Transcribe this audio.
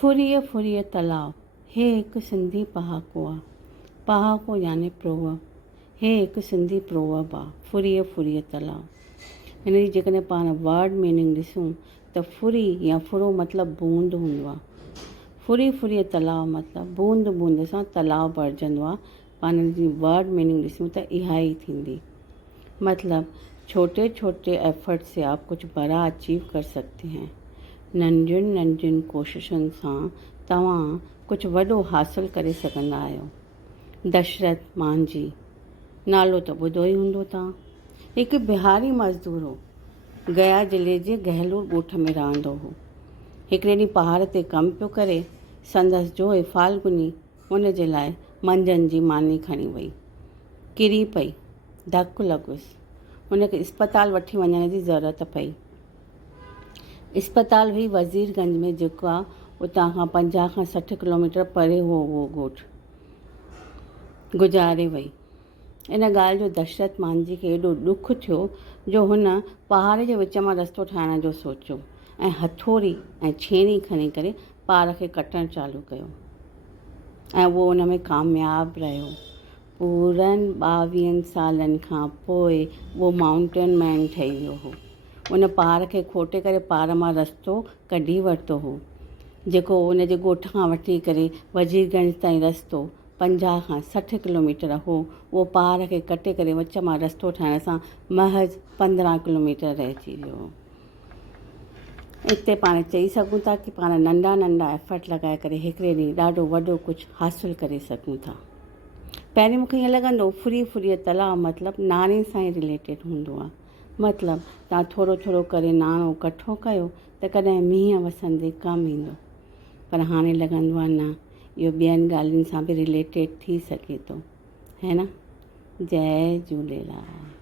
फुरीअ फुरीअ तलाउ, हे हिकु सिंधी पहाको आहे। पहाको यानी प्रोवर्ब। हे हिकु सिंधी प्रोवर्ब आहे, फुरीअ फुरीअ तलाउ। हिन जी जेकॾहिं पाण वर्ड मीनिंग ॾिसूं त फुरी या फुरो मतिलबु बूंद हूंदो आहे। फुरी फुरीअ तलाउ मतिलबु बूंद बूंद सां तलाउ भरिजंदो आहे। पाण हिन जी वर्ड मीनिंग ॾिसूं त इहा ई थींदी। मतलब छोटे छोटे एफर्ट से आप कुछ बड़ा अचीव कर सकते हैं। नंढियुनि नंढियुनि कोशिशुनि सां तव्हां कुझु वॾो हासिल करे सघंदा आहियो। दशरथ मांझी नालो त ॿुधो ई हूंदो तव्हां। हिकु बिहारी मज़दूर हो, गया ज़िले जे गहलोर ॻोठ में रहंदो हो। हिकिड़े ॾींहुं पहाड़ ते कमु पियो करे। संदसि जोइ फाल्गुनी हुन जे लाइ मंझंदि जी मानी खणी वई। किरी पई, धकु लॻुसि। हुनखे इस्पताल वठी वञण जी ज़रूरत पई। इस्पताल हुई वज़ीरगंज में, जेको आहे उतां खां 50 खां 60 किलोमीटर परे हो उहो ॻोठु। गुज़ारे वई। इन ॻाल्हि जो दशरथ मांझी खे एॾो ॾुखु थियो जो हुन पहाड़ जे विच मां रस्तो ठाहिण जो सोचियो ऐं हथोड़ी ऐं छेणी खणी करे पार खे कटणु चालू कयो ऐं उहो उन में कामयाबु रहियो। पूरनि 22 सालनि खां पोइ उहो माउंटेन मैन ठही वियो हो। उन पहाड़ खे खोटे करे पार मां रस्तो कढी वरितो हो, जेको उन जे ॻोठ खां वठी करे वज़ीरगंज ताईं रस्तो 50 खां 60 किलोमीटर हो। उहो पहाड़ खे कटे करे विच मां रस्तो ठाहिण सां महज़ 15 किलोमीटर रहिजी वियो। हिते पाण चई सघूं था कि पाण नंढा नंढा एफर्ट लॻाए करे हिकिड़े ॾींहुं ॾाढो वॾो कुझु हासिलु करे सघूं था। पहिरीं मूंखे ईअं लॻंदो फुरी फुरीअ तलाउ मतिलबु नाणे सां ई रिलेटेड हूंदो आहे। मतिलबु तव्हां थोरो थोरो करे नाणो कठो कयो त कॾहिं मींहं वसंदे कमु ईंदो। पर हाणे लॻंदो आहे न, इहो ॿियनि ॻाल्हियुनि सां बि रिलेटेड थी सघे थो, है न। जय झूलेलाल।